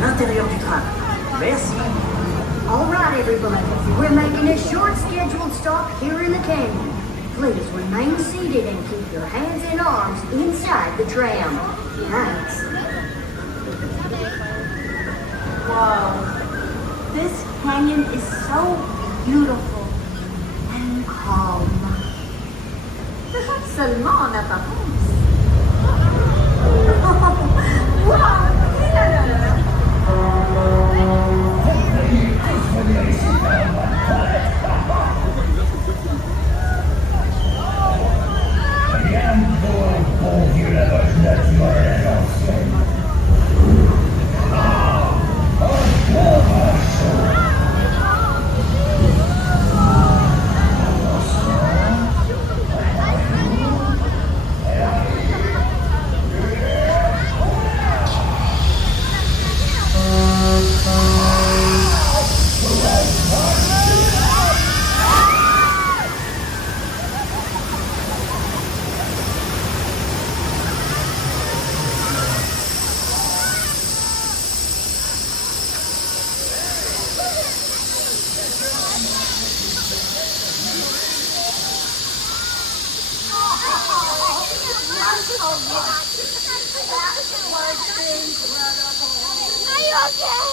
l'intérieur du train. Merci. All right, everybody. We're making a short scheduled stop here in the canyon. Please remain seated and keep your hands and arms inside the tram. Thanks. Whoa. This canyon is so beautiful and calm. Seulement en apparence. Wow! Are you okay?